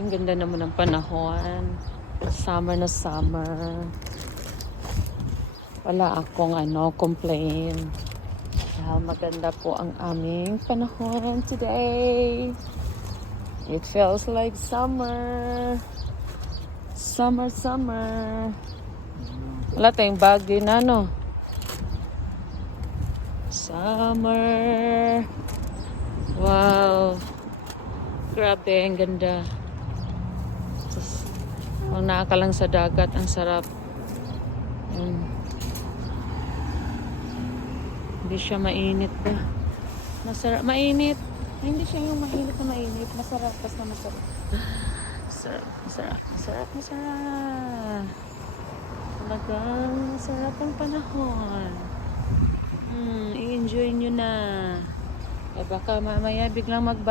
Ang ganda naman ng panahon. Summer na summer. Wala akong complain. Dahil maganda po ang aming panahon today. It feels like summer. Summer, summer. Wala tayong bagyo na, no? Summer. Wow. Grabe, ang ganda. Just, ang nakakalang sa dagat, ang sarap. Hindi siya mainit ba? Masarap, mainit. Ay, hindi siya yung mainit na mainit. Masarap, basta masarap. Masarap, masarap, masarap, masarap. Talagang masarap ang panahon. I-enjoy nyo na. Eh baka mamaya biglang magbago.